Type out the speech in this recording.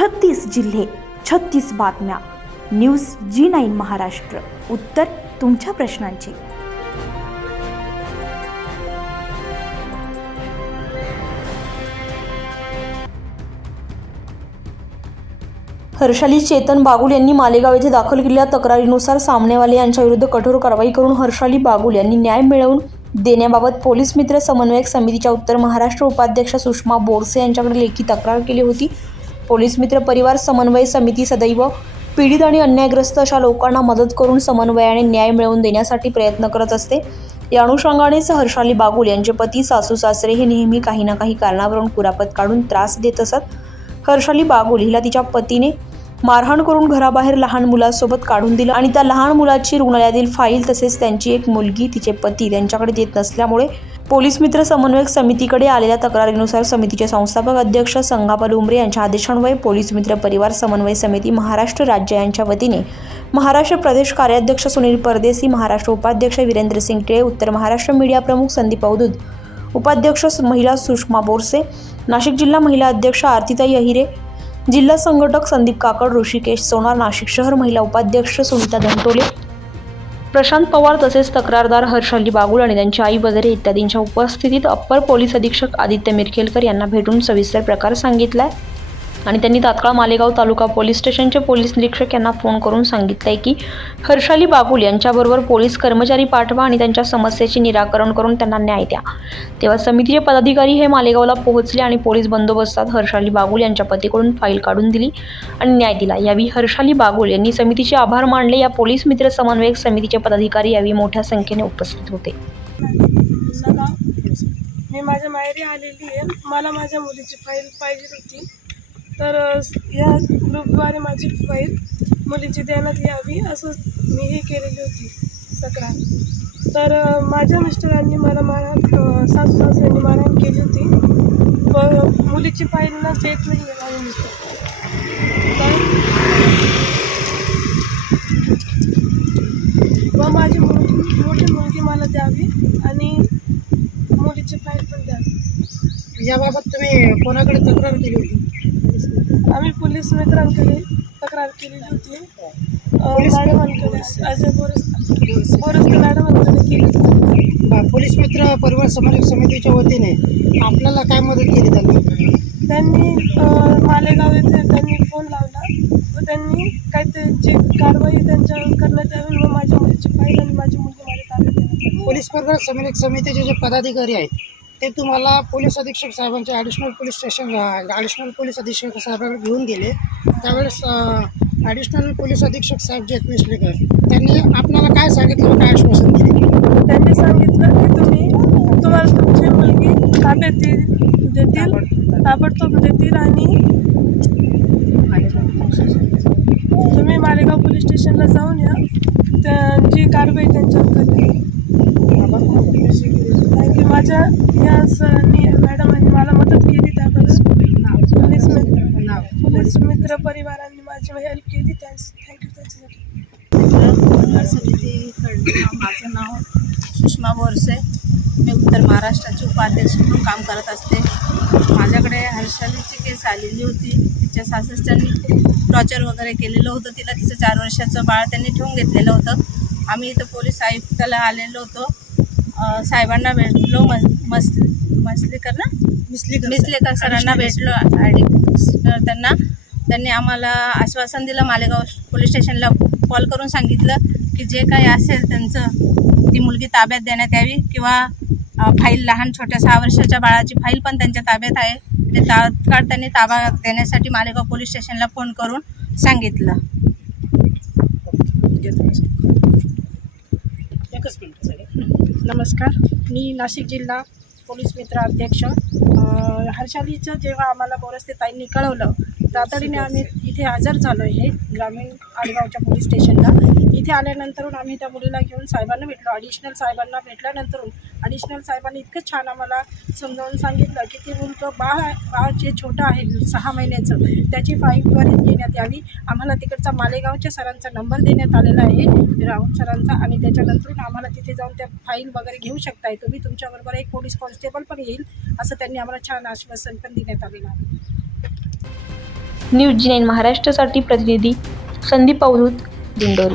36 जिल्हे, 36 बातम्या. News G9 Maharashtra. उत्तर तुमच्या प्रश्नांची. हर्षाली चेतन बागुल यांनी मालेगाव येथे दाखल केलेल्या तक्रारीनुसार सामनेवाले यांच्या विरुद्ध कठोर कारवाई करून हर्षाली बागुल यांनी न्याय मिळवून देण्याबाबत पोलीस मित्र समन्वयक समितीच्या उत्तर महाराष्ट्र उपाध्यक्ष सुषमा बोरसे यांच्याकडे लेखी तक्रार केली होती. पोलीस मित्र परिवार समन्वय समिती सदैव पीडित आणि अन्यायग्रस्त अशा लोकांना मदत करून समन्वयाने न्याय मिळवून देण्यासाठी प्रयत्न करत असते. या अनुषंगानेच हर्षाली बागुल यांचे पती सासू सासरे हे नेहमी काही ना काही कारणावरून कुरापत काढून त्रास देत असत. हर्षाली बागुल हिला तिच्या पतीने मारहाण करून घराबाहेर लहान मुलासोबत काढून दिलं आणि त्या लहान मुलाची रुग्णालयातील फाईल तसेच त्यांची एक मुलगी तिचे पती त्यांच्याकडे देत नसल्यामुळे पोलीस मित्र समन्वयक समितीकडे आलेल्या तक्रारीनुसार समितीचे संस्थापक अध्यक्ष संगापाल उमरे यांच्या आदेशान्वये पोलीस मित्र परिवार समन्वय समिती महाराष्ट्र राज्य यांच्या वतीने महाराष्ट्र प्रदेश कार्याध्यक्ष सुनील परदेसी, महाराष्ट्र उपाध्यक्ष वीरेंद्र सिंग टिळे, उत्तर महाराष्ट्र मीडिया प्रमुख संदीप अवधूत, उपाध्यक्ष महिला सुषमा बोरसे, नाशिक जिल्हा महिला अध्यक्ष आरतीताई अहिरे, जिल्हा संघटक संदीप काकड, ऋषिकेश सोनार, नाशिक शहर महिला उपाध्यक्ष सुनीता धनटोले, प्रशांत पवार तसेच तक्रारदार हर्षाली बागुल आणि त्यांची आई वगैरे इत्यादींच्या उपस्थितीत अप्पर पोलीस अधीक्षक आदित्य मिरखेलकर यांना भेटून सविस्तर प्रकार सांगितलाय आणि त्यांनी तात्काळ मालेगाव तालुका पोलीस स्टेशनचे पोलीस निरीक्षक यांना फोन करून सांगितलंय की हर्षाली बागुल यांच्याबरोबर पोलीस कर्मचारी पाठवा आणि त्यांच्या समस्येचे निराकरण करून त्यांना न्याय द्या. तेव्हा समितीचे पदाधिकारी हे मालेगावला पोहोचले आणि पोलीस बंदोबस्तात हर्षाली बागुल यांच्या पतीकडून फाईल काढून दिली आणि न्याय दिला. यावेळी हर्षाली बागुल यांनी समितीचे आभार मानले. या पोलीस मित्र समन्वयक समितीचे पदाधिकारी यावेळी मोठ्या संख्येने उपस्थित होते. मी माझ्या माहेरी आलेली आहे. मला माझ्या मुलीची फाईल पाहिजे होती, तर या ग्रुपद्वारे माझी फाईल मुलीची देण्यात यावी असं मी हे केलेली होती तक्रार. तर माझ्या मिस्टरांनी मला सासू सासऱ्यांनी मारहाण केली होती. मुलीची फाईल न देत नाही आहे माझे मिस्टर. माझी मोठी मुलगी मला द्यावी आणि मुलीची फाईल पण द्यावी. याबाबत तुम्ही कोणाकडे तक्रार केली होती? आम्ही पोलीस मित्रांकडे तक्रार केलेली होती. मॅडमांकडे अजय बोरस्ते मॅडमांकडे केली होती. पोलीस मित्र परिवार समन्वयक समितीच्या वतीने आपल्याला काय मदत केली? त्यांनी मालेगाव येथे त्यांनी फोन लावला व त्यांनी काहीतरी कारवाई त्यांच्यावर करण्यात यावी व माझ्या मुलीची फाईल आणि माझी मुलगी माझ्या ताब्यात देण्यात यावी. पोलीस परिवार समन्वयक समितीचे जे पदाधिकारी आहेत ते तुम्हाला पोलीस अधीक्षक साहेबांच्या ॲडिशनल पोलीस अधीक्षक साहेबांकडे घेऊन गेले. त्यावेळेस ॲडिशनल पोलीस अधीक्षक साहेब जे आहेत मिसलेकर, त्यांनी आपल्याला काय सांगितलं, काय आश्वासन दिले? त्यांनी सांगितलं की तुम्हाला तुमची मुलगी ताब्यात देतील, ताबडतोब देतील आणि तुम्ही मालेगाव पोलीस स्टेशनला जाऊन या, त्यांची कारवाई त्यांच्यावर करेल. की माझ्या या सरांनी मॅडमांनी मला मदत केली त्याबद्दल पोलीस मित्र परिवारांनी माझी हेल्प केली. थँक्यू समितीकडून माझं नाव सुषमा बोरसे. मी उत्तर महाराष्ट्राचे उपाध्यक्ष म्हणून काम करत असते. माझ्याकडे हर्षालीची केस आलेली होती. तिच्या सासऱ्यांनी टॉर्चर वगैरे केलेलं होतं. तिला तिचं 4 वर्षाचं बाळ त्यांनी ठेवून घेतलेलं होतं. आम्ही इथं पोलीस आयुक्ताला आलेलो होतो. साहेबांना भेटलो, मिसलेकर सरांना भेटलो. त्यांनी आम्हाला आश्वासन दिलं. मालेगाव पोलीस स्टेशनला कॉल करून सांगितलं की जे काही असेल त्यांचं ती मुलगी ताब्यात देण्यात यावी किंवा फाईल लहान छोट्या 6 वर्षाच्या बाळाची फाईल पण त्यांच्या ताब्यात आहे. ते तात्काळ त्यांनी ताबा देण्यासाठी मालेगाव पोलीस स्टेशनला फोन करून सांगितलं. नमस्कार, मी नाशिक जिल्हा पोलीस मित्र अध्यक्ष. हर्षालीचं जेव्हा आम्हाला बोरस्ते ताईंनी कळवलं तातडीने आम्ही इथे हजर झालो आहे ग्रामीण आडगावच्या पोलीस स्टेशनला. इथे आल्यानंतर आम्ही त्या मुलीला घेऊन साहेबांना भेटलो. ॲडिशनल साहेबांना भेटल्यानंतर ॲडिशनल साहेबांनी इतकं छान आम्हाला समजावून सांगितलं की ते मुलगं बाळ जे छोटं आहे 6 महिन्याचं त्याची फाईल त्वरित घेण्यात यावी. आम्हाला तिकडचा मालेगावच्या सरांचा नंबर देण्यात आलेला आहे, राऊत सरांचा, आणि त्याच्यानंतर आम्हाला तिथे जाऊन त्या फाईल वगैरे घेऊ शकताय तुम्ही. तुमच्याबरोबर एक पोलीस कॉन्स्टेबल पण येईल असं त्यांनी आम्हाला छान आश्वासन पण देण्यात आलेलं आहे. न्यूज जी9 महाराष्ट्रासाठी प्रतिनिधी संदीप अवधूत, दिंडोरी.